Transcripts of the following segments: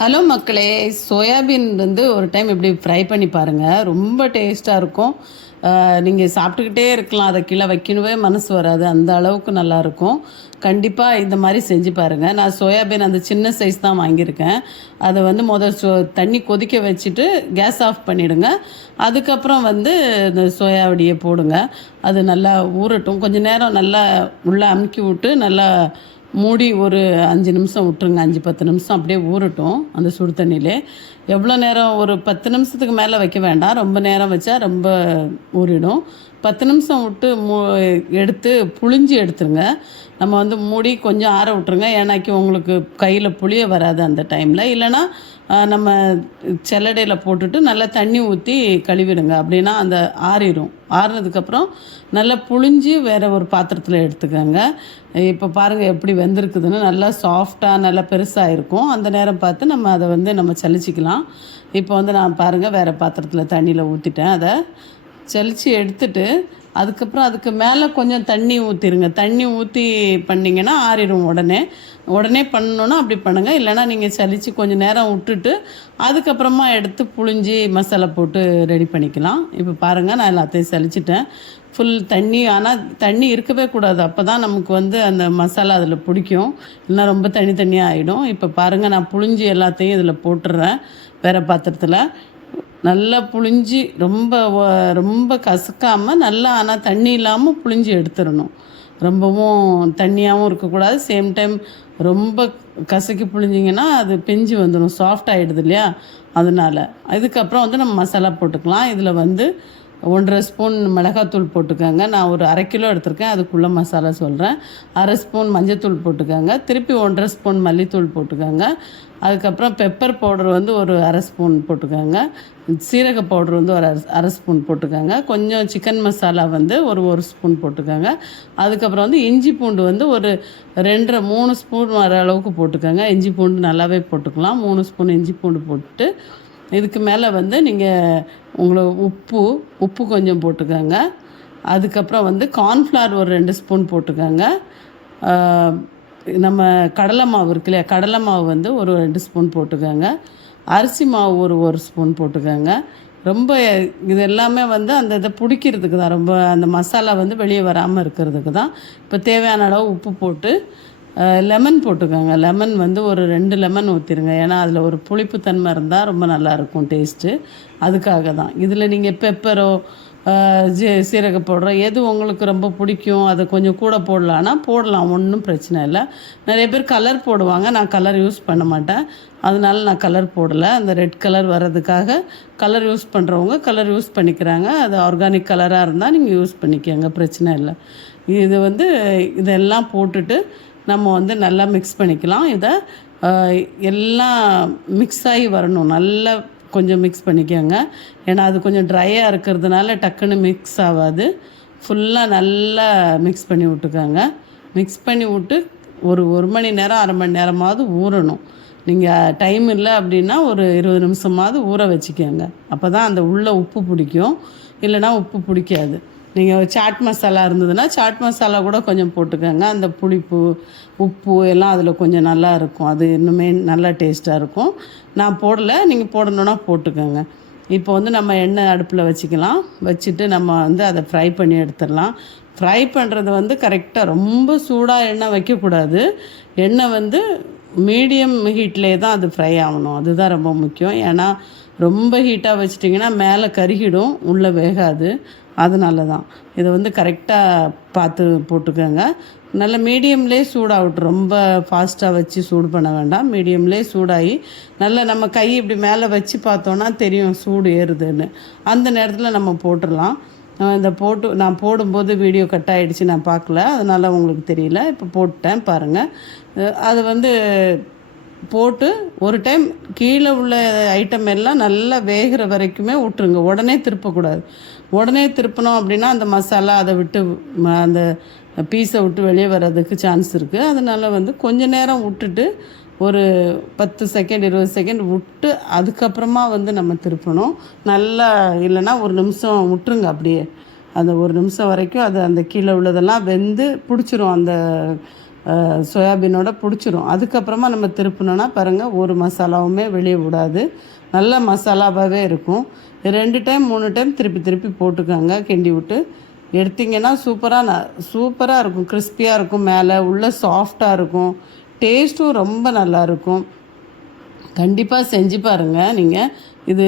Hello மக்களே, soybean வந்து ஒரு டைம் இப்படி ஃப்ரை பண்ணி பாருங்கள். ரொம்ப டேஸ்ட்டாக இருக்கும். நீங்கள் சாப்பிட்டுக்கிட்டே இருக்கலாம். அதை கீழே வைக்கணுமே மனசு வராது. அந்த அளவுக்கு நல்லாயிருக்கும். கண்டிப்பாக இந்த மாதிரி செஞ்சு பாருங்கள். நான் சோயாபீன் அந்த சின்ன சைஸ் தான் வாங்கியிருக்கேன். அதை வந்து தண்ணி கொதிக்க வச்சுட்டு கேஸ் ஆஃப் பண்ணிவிடுங்க. அதுக்கப்புறம் வந்து இந்த சோயாவடியை போடுங்க. அது நல்லா ஊறட்டும். கொஞ்சம் நேரம் நல்லா உள்ளே அமுக்கி விட்டு நல்லா மூடி ஒரு 5 நிமிஷம் விட்டுருங்க. 5-10 நிமிஷம் அப்படியே ஊறட்டும் அந்த சுடு தண்ணியிலே. எவ்வளோ நேரம், ஒரு 10 நிமிஷத்துக்கு மேலே வைக்க வேண்டாம். ரொம்ப நேரம் வச்சா ரொம்ப ஊறிடும். 10 நிமிஷம் விட்டு எடுத்து புழிஞ்சு எடுத்துருங்க. நம்ம வந்து மூடி கொஞ்சம் ஆற விட்ருங்க. ஏன்னாக்கி உங்களுக்கு கையில் புளிய வராது அந்த டைமில். இல்லைன்னா நம்ம செல்லடையில் போட்டுட்டு நல்லா தண்ணி ஊற்றி கழுவிடுங்க. அப்படின்னா அந்த ஆறிடும். ஆறுனதுக்கப்புறம் நல்லா புழிஞ்சு வேறு ஒரு பாத்திரத்தில் எடுத்துக்கோங்க. இப்போ பாருங்கள் எப்படி வெந்திருக்குதுன்னு. நல்லா சாஃப்டாக நல்லா பெருசாக இருக்கும். அந்த நேரம் பார்த்து நம்ம அதை வந்து நம்ம சலிச்சிக்கலாம். இப்போ வந்து நான் பாருங்கள் வேறு பாத்திரத்தில் தண்ணியில் ஊற்றிட்டேன். அதை சலித்து எடுத்துட்டு அதுக்கப்புறம் அதுக்கு மேலே கொஞ்சம் தண்ணி ஊற்றிடுங்க. தண்ணி ஊற்றி பண்ணிங்கன்னா ஆறிடும். உடனே பண்ணணுன்னா அப்படி பண்ணுங்கள். இல்லைனா நீங்கள் சலித்து கொஞ்சம் நேரம் விட்டுட்டு அதுக்கப்புறமா எடுத்து புழிஞ்சி மசாலா போட்டு ரெடி பண்ணிக்கலாம். இப்போ பாருங்கள் நான் எல்லாத்தையும் சலிச்சிட்டேன். ஃபுல் தண்ணி, ஆனால் தண்ணி இருக்கவே கூடாது. அப்போ தான் நமக்கு வந்து அந்த மசாலா அதில் பிடிக்கும். இல்லைனா ரொம்ப தண்ணியாக ஆகிடும். இப்போ பாருங்கள் நான் புழிஞ்சி எல்லாத்தையும் இதில் போட்டுடுறேன் வேறு பாத்திரத்தில். நல்லா புழிஞ்சி ரொம்ப கசக்காமல் நல்லா, ஆனால் தண்ணி இல்லாமல் புழிஞ்சி எடுத்துடணும். ரொம்பவும் தண்ணியாகவும் இருக்கக்கூடாது. சேம் டைம் ரொம்ப கசக்கி புழிஞ்சிங்கன்னா அது பிஞ்சு வந்துடும், சாஃப்ட் ஆகிடுது இல்லையா? அதனால் இதுக்கப்புறம் வந்து நம்ம மசாலா போட்டுக்கலாம். இதில் வந்து 1.5 ஸ்பூன் மிளகாத்தூள் போட்டுக்கோங்க. நான் ஒரு 1/2 கிலோ எடுத்திருக்கேன். அதுக்குள்ளே மசாலா சொல்கிறேன். 1/2 ஸ்பூன் மஞ்சத்தூள் போட்டுக்கோங்க. திருப்பி 1.5 ஸ்பூன் மல்லித்தூள் போட்டுக்கோங்க. அதுக்கப்புறம் பெப்பர் பவுடர் வந்து ஒரு 1/2 ஸ்பூன் போட்டுக்கோங்க. சீரக பவுடர் வந்து ஒரு 1/2 ஸ்பூன் போட்டுக்கோங்க. கொஞ்சம் சிக்கன் மசாலா வந்து ஒரு ஸ்பூன் போட்டுக்கோங்க. அதுக்கப்புறம் வந்து இஞ்சி பூண்டு வந்து ஒரு 2-3 ஸ்பூன் வர அளவுக்கு போட்டுக்கோங்க. இஞ்சி பூண்டு நல்லாவே போட்டுக்கலாம். 3 ஸ்பூன் இஞ்சி பூண்டு போட்டு இதுக்கு மேலே வந்து நீங்கள் உங்களுக்கு உப்பு கொஞ்சம் போட்டுக்கோங்க. அதுக்கப்புறம் வந்து கார்ன்ஃப்ளவர் ஒரு 2 ஸ்பூன் போட்டுக்கோங்க. நம்ம கடலை மாவு இருக்கு இல்லையா, கடலை மாவு வந்து ஒரு 2 ஸ்பூன் போட்டுக்கோங்க. அரிசி மாவு ஒரு ஸ்பூன் போட்டுக்கோங்க. ரொம்ப இது எல்லாமே வந்து அந்த இதை பிடிக்கிறதுக்கு தான், ரொம்ப அந்த மசாலா வந்து வெளியே வராமல் இருக்கிறதுக்கு தான். இப்போ தேவையான அளவு உப்பு போட்டு லெமன் போட்டுக்கோங்க. லெமன் வந்து ஒரு 2 லெமன் ஊற்றிடுங்க. ஏன்னா அதில் ஒரு புளிப்புத்தன்மை இருந்தால் ரொம்ப நல்லாயிருக்கும் டேஸ்ட்டு. அதுக்காக தான். இதில் நீங்கள் பெப்பரோ சீரக பவுடரோ எது உங்களுக்கு ரொம்ப பிடிக்கும் அதை கொஞ்சம் கூட போடலான்னா போடலாம், ஒன்றும் பிரச்சனை இல்லை. நிறைய பேர் கலர் போடுவாங்க. நான் கலர் யூஸ் பண்ண மாட்டேன். அதனால நான் கலர் போடலை. அந்த ரெட் கலர் வர்றதுக்காக கலர் யூஸ் பண்ணுறவங்க கலர் யூஸ் பண்ணிக்கிறாங்க. அது ஆர்கானிக் கலராக இருந்தால் நீங்கள் யூஸ் பண்ணிக்கோங்க, பிரச்சனை இல்லை. இது வந்து இதெல்லாம் போட்டுட்டு நம்ம வந்து நல்லா மிக்ஸ் பண்ணிக்கலாம். இதை எல்லாம் மிக்ஸ் ஆகி வரணும். நல்லா கொஞ்சம் மிக்ஸ் பண்ணிக்கோங்க. ஏன்னா அது கொஞ்சம் ட்ரையாக இருக்கிறதுனால டக்குன்னு மிக்ஸ் ஆகாது. ஃபுல்லாக நல்லா மிக்ஸ் பண்ணி விட்டுக்கோங்க. மிக்ஸ் பண்ணி விட்டு ஒரு மணி நேரம் 1/2 மணி நேரமாவது ஊறணும். நீங்கள் டைம் இல்லை அப்படின்னா ஒரு 20 நிமிஷமாவது ஊற வச்சுக்கோங்க. அப்போ தான் அந்த உள்ள உப்பு பிடிக்கும். இல்லைனா உப்பு பிடிக்காது. நீங்கள் சாட் மசாலா இருந்ததுன்னா சாட் மசாலா கூட கொஞ்சம் போட்டுக்கோங்க. அந்த புளிப்பு உப்பு எல்லாம் அதில் கொஞ்சம் நல்லா இருக்கும். அது இன்னுமே நல்லா டேஸ்ட்டாக இருக்கும். நான் போடலை, நீங்கள் போடணுன்னா போட்டுக்கோங்க. இப்போ வந்து நம்ம எண்ணெய் அடுப்பில் வச்சுக்கலாம். வச்சுட்டு நம்ம வந்து அதை ஃப்ரை பண்ணி எடுத்துடலாம். ஃப்ரை பண்ணுறது வந்து கரெக்டாக ரொம்ப சூடாக எண்ணெய் வைக்கக்கூடாது. எண்ணெய் வந்து மீடியம் ஹீட்லேயே தான் அது ஃப்ரை ஆகணும். அதுதான் ரொம்ப முக்கியம். ஏன்னா ரொம்ப ஹீட்டாக வச்சிட்டிங்கன்னா மேலே கருகிடும், உள்ளே வேகாது. அதனால தான் இதை வந்து கரெக்டாக பார்த்து போட்டுக்கோங்க. நல்ல மீடியம்லேயே சூடாகட்டும். ரொம்ப ஃபாஸ்ட்டாக வச்சு சூடு பண்ண வேண்டாம். மீடியம்லேயே சூடாகி நல்லா நம்ம கை இப்படி மேலே வச்சு பார்த்தோன்னா தெரியும் சூடு ஏறுதுன்னு. அந்த நேரத்தில் நம்ம போட்டுடலாம். நான் போடும்போது வீடியோ கட் ஆகிடுச்சு, நான் பார்க்கல, அதனால் உங்களுக்கு தெரியல. இப்போ போட்டேன் பாருங்கள். அது வந்து போட்டு ஒரு டைம் கீழே உள்ள ஐட்டம் எல்லாம் நல்லா வேகிற வரைக்குமே விட்டுருங்க. உடனே திருப்பக்கூடாது. உடனே திருப்பினோம் அப்படின்னா அந்த மசாலா அதை விட்டு அந்த பீஸை விட்டு வெளியே வர்றதுக்கு சான்ஸ் இருக்குது. அதனால் வந்து கொஞ்சம் நேரம் விட்டுட்டு ஒரு 10 செகண்ட் 20 செகண்ட் விட்டு அதுக்கப்புறமா வந்து நம்ம திருப்பணும். நல்லா இல்லைன்னா 1 நிமிஷம் விட்டுருங்க. அப்படியே அந்த 1 நிமிஷம் வரைக்கும் அது அந்த கீழே உள்ளதெல்லாம் வெந்து பிடிச்சிரும். அந்த சோயாபீனோட பிடிச்சிரும். அதுக்கப்புறமா நம்ம திருப்பினோன்னா பாருங்கள், ஒரு மசாலாவுமே வெளியே விடாது, நல்ல மசாலாவாகவே இருக்கும். 2 டைம் 3 டைம் திருப்பி திருப்பி போட்டுக்கோங்க. கிண்டி விட்டு எடுத்திங்கன்னா சூப்பராக இருக்கும். கிறிஸ்பியாக இருக்கும், மேலே உள்ள சாஃப்டாக இருக்கும், டேஸ்ட்டும் ரொம்ப நல்லாயிருக்கும். கண்டிப்பாக செஞ்சு பாருங்கள் நீங்கள். இது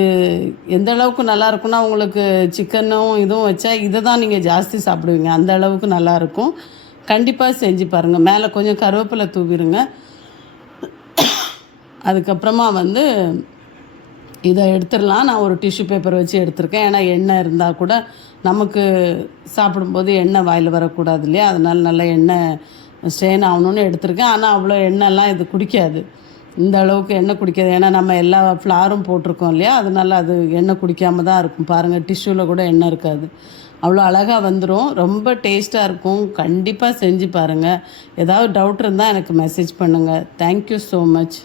எந்த அளவுக்கு நல்லா இருக்குன்னா, உங்களுக்கு சிக்கனும் இதுவும் வச்சா இதை தான் நீங்கள் ஜாஸ்தி சாப்பிடுவீங்க, அந்த அளவுக்கு நல்லாயிருக்கும். கண்டிப்பாக செஞ்சு பாருங்கள். மேலே கொஞ்சம் கருவேப்பிலை தூவிடுங்க. அதுக்கப்புறமா வந்து இதை எடுத்துடலாம். நான் ஒரு டிஷ்யூ பேப்பர் வச்சு எடுத்திருக்கேன். ஏன்னா எண்ணெய் இருந்தால் கூட நமக்கு சாப்பிடும்போது எண்ணெய் வாயில் வரக்கூடாது இல்லையா, அதனால நல்லா எண்ணெய் ஸ்ட்ரெயின் ஆகணுன்னு எடுத்திருக்கேன். ஆனால் அவ்வளோ எண்ணெய்லாம் இது குடிக்காது, இந்த அளவுக்கு எண்ணெய் குடிக்காது. ஏன்னா நம்ம எல்லா ஃப்ளாரும் போட்டிருக்கோம் இல்லையா, அதனால அது எண்ணெய் குடிக்காமல் தான் இருக்கும். பாருங்கள், டிஷ்யூவில் கூட எண்ணெய் இருக்காது, அவ்வளோ அழகாக வந்துடும். ரொம்ப டேஸ்ட்டாக இருக்கும். கண்டிப்பாக செஞ்சு பாருங்கள். ஏதாவது டவுட் இருந்தால் எனக்கு மெசேஜ் பண்ணுங்கள். Thank you so much.